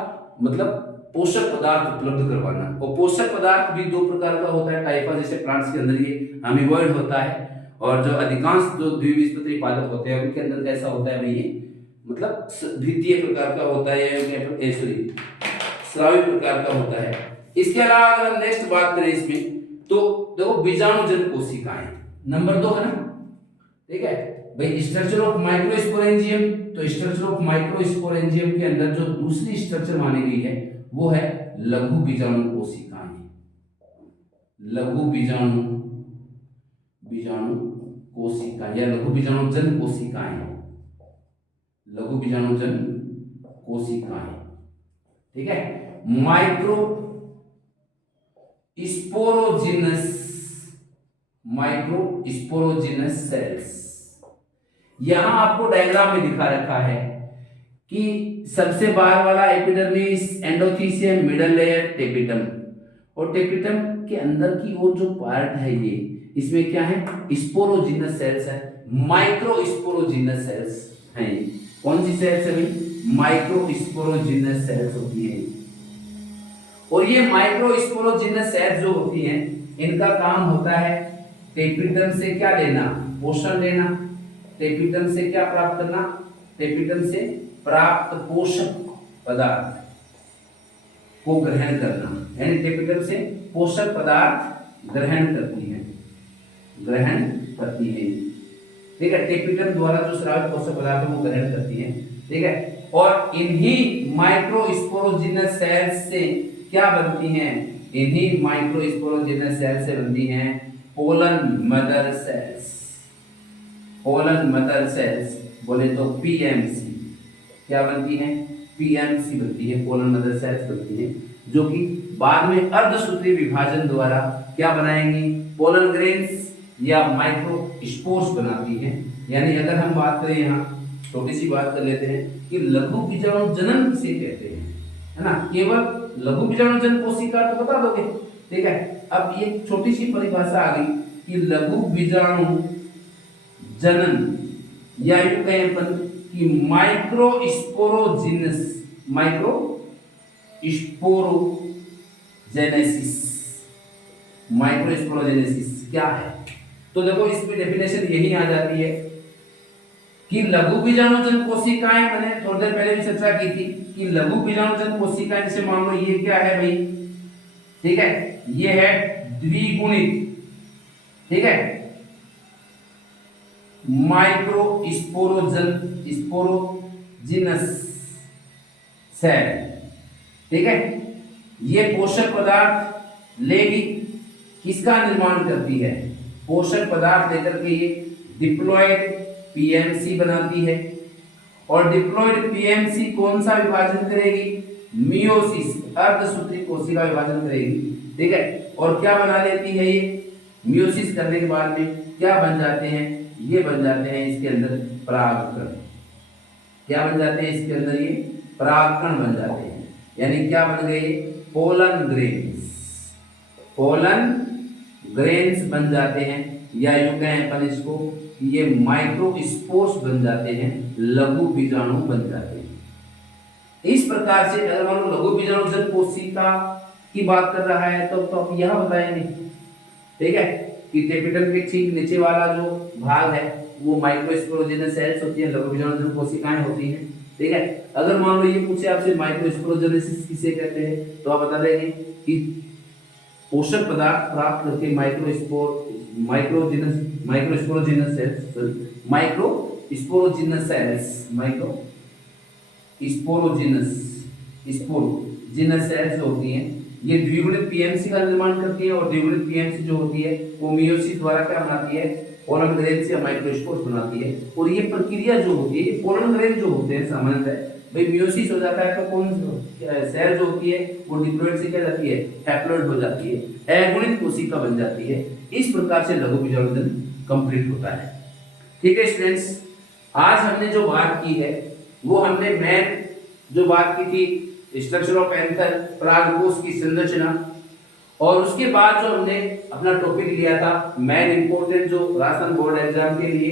मतलब पोषक पदार्थ उपलब्ध करवाना। और पोषक पदार्थ भी दो प्रकार का होता है, टाइफा जैसे प्लांट्स के अंदर ये अमीबॉइड होता है, और जो अधिकांश जो द्विबीजपत्री पादप होते हैं उनके अंदर कैसा होता है भाई, ये मतलब द्वितीय प्रकार का होता है, स्रावी प्रकार का होता है। इसके अलावा अगर नेक्स्ट बात करें इसमें, तो देखो बीजाणुजन कोशिकाएं नंबर 2 है ना, ठीक है भाई। स्ट्रक्चर ऑफ माइक्रोस्पोरेंजियम, तो स्ट्रक्चर ऑफ माइक्रोस्पोरेंजियम के अंदर जो दूसरी स्ट्रक्चर मानी गई है वो है लघु बीजाणु कोशिकाएं। लघु बीजाणु कोशिका या लघु बीजाणुजन कोशिकाएं, लघु बीजाणुजन कोशिकाएं, ठीक है। माइक्रो स्पोरोजिनस सेल्स, यहां आपको डायग्राम में दिखा रखा है कि सबसे बाहर वाला epidermis, endothecium, middle layer tapetum, और टेपिटम के अंदर की ओर जो पार्ट है ये, इसमें क्या है, स्पोरोजिनस सेल्स है, माइक्रो स्पोरोजिनस सेल्स हैं। कौन सी सेल्स है भाई, माइक्रो स्पोरोजिनस सेल्स होती है। और ये माइक्रो स्पोरोजिनस सेल्स जो होती हैं, इनका काम होता है टेपिटम से क्या लेना, पोषण लेना। टेपिटम से क्या प्राप्त करना, टेपिटम से प्राप्त पोषक पदार्थ को ग्रहण करना, यानी टेपिटम से पोषक पदार्थ ग्रहण करती है, ठीक है। टेपिटम द्वारा जो स्रावित पोषक पदार्थ वो ग्रहण करती है, ठीक है। और इन्हीं माइक्रोस्पोरोजिनस सेल्स से क्या बनती हैं, इन्हीं माइक्रोस्पोरोजिनस सेल्स से बनती हैं pollen mother cells. Pollen mother cells बोले तो पीएमसी, क्या बनती है, पीएमसी बनती है, पोलन मदर सेल्स बनती है, जो कि बाद में अर्धसूत्री विभाजन द्वारा क्या बनाएंगी, पोलन ग्रेन्स या माइक्रो स्पोर्स बनाती हैं। यानी अगर हम बात करें, यहाँ छोटी सी बात कर लेते हैं कि लघु बीजाणु जनन किसे कहते हैं, है ना। केवल लघु बीजाणु जन कोशिका तो बता दोगे, ठीक है। अब ये छोटी सी परिभाषा आ गई कि लघु बीजाणु जनन, या यूं कहें अपन कि माइक्रो स्पोरोजेनेसिस क्या है। तो देखो इसमें डेफिनेशन यही आ जाती है कि लघु बीजाणुजन कोशिकाएं, मैंने थोड़ी देर पहले भी चर्चा की थी कि लघु बीजाणुजन कोशिकाएं, जैसे मान लो ये क्या है भाई, ठीक है, ये है द्विगुणित, ठीक है, माइक्रो स्पोरोजिनस सेल, ठीक है। ये पोषक पदार्थ लेगी, किसका निर्माण करती है, पोषक पदार्थ लेकर के ये डिप्लॉयड पीएमसी बनाती है। और डिप्लॉयड पीएमसी कौन सा विभाजन करेगी, मियोसिस, अर्धसूत्री कोशिका विभाजन करेगी, ठीक है। और क्या बना लेती है ये, मियोसिस करने के बाद में क्या बन जाते हैं, ये बन जाते हैं इसके अंदर परागकण। क्या बन जाते हैं इसके अंदर, ये परागकण बन जाते हैं, यानी क्या बन गए, पोलन ग्रेन्स बन जाते हैं, या यूं कहें अपन इसको ये माइक्रोस्पोर्स बन जाते हैं, लघु बीजाणु बन जाते हैं। इस प्रकार से अगर मान लो लघु बीजाणुजन कोशिका की बात कर रहा है तो आप यह बताएंगे, ठीक है, कि टेपिटल के ठीक नीचे वाला जो भाग है वो माइक्रोस्पोरोजिनस सेल्स होती है, लघु बीजाणुजन कोशिकाएं होती हैं, ठीक है। अगर मान लो ये पूछे आपसे माइक्रोस्पोरोजेनेसिस किसे कहते हैं, तो आप बता देंगे कि पोषक पदार्थ प्राप्त करके माइक्रोस्पोरोजिनस सेल्स होती हैं, ये द्विगुणित पीएमसी का निर्माण करती है, और द्विगुणित पीएमसी जो होती है वो मियोसिस द्वारा क्या बनाती है, पोलन ग्रेन्स या माइक्रोस्पोर्स बनाती है। और ये प्रक्रिया जो होती है, पोलन ग्रेन जो होते हैं सामान्यतः भाई मियोसिस हो जाता है तो कौन सेल जो होती है वो डिप्लॉइड से क्या जाती है, हैप्लॉइड हो जाती है, अगुणित कोशिका बन जाती है। इस प्रकार से लघु बीजाणुधन कंप्लीट होता है। ठीक है स्टूडेंट्स, आज हमने जो बात की है वो हमने मेन जो बात की थी स्ट्रक्चर ऑफ एंथर, परागकोश की संरचना, और उसके बाद जो हमने अपना टॉपिक लिया था मेन इंपॉर्टेंट जो राजस्थान बोर्ड एग्जाम के लिए,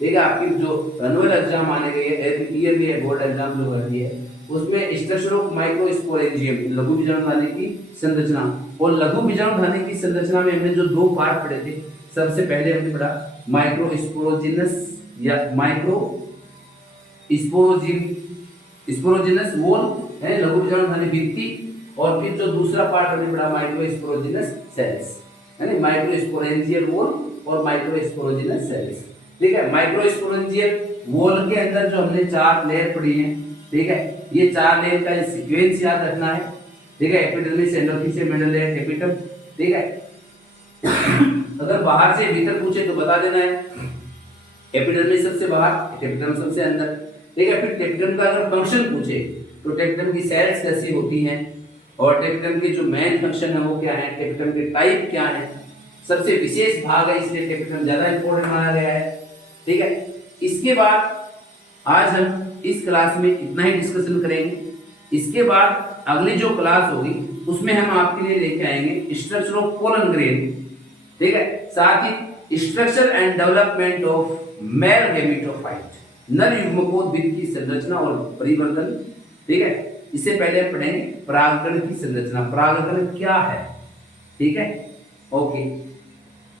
ठीक है, आपकी जो एनुअल एग्जाम आने गई है, ईयरली बोर्ड एग्जाम जो हो रही है, उसमें स्ट्रक्चर ऑफ माइक्रोस्पोरेंजियम, लघु बीजाणुधानी की संरचना। और लघु बीजाणुधानी की संरचना में हमने जो दो पार्ट पढ़े थे, सबसे पहले हमने पढ़ा माइक्रोस्पोरोजिनस या स्पोरोजिनस वॉल है, लघु बीजाणुधानी भित्ति, और फिर जो दूसरा पार्ट हमने पढ़ा माइक्रोस्पोरोजिनस सेल्स, यानी माइक्रोस्पोरेंजियल वॉल और माइक्रोस्पोरोजिनस सेल्स। ठीक है, माइक्रोस्पोरेंजियल वॉल के अंदर जो हमने 4 लेयर पढ़ी हैं, ठीक है, ये 4 लेयर का सीक्वेंस याद रखना है। ठीक है, epidermis, endothelium, middle layer, epitome. ठीक है, अगर बाहर से भीतर पूछे तो बता देना है, एपिडर्मिस सबसे बाहर, एपिटम सबसे अंदर। ठीक है, फिर टेपिटम का अगर फंक्शन पूछे तो टेपिटम की सेल्स कैसी होती हैं, और टेपिटम के जो मेन फंक्शन है वो क्या है, टेपिटम के टाइप क्या है, सबसे विशेष भाग है इसलिए टेपिटम ज्यादा इंपॉर्टेंट माना गया है। ठीक है, इसके बाद आज हम इस क्लास में इतना ही डिस्कशन करेंगे। इसके बाद अगली जो क्लास होगी उसमें हम आपके लिए लेके आएंगे स्ट्रक्चर ऑफ पोलन ग्रेन। ठीक है, साथ ही structure and development of male gametophyte, नर युग्मकोद्भिद की संरचना और परिवर्तन। ठीक है, इससे पहले हम पढ़ेंगे परागकण की संरचना, परागकण क्या है। ठीक है, ओके।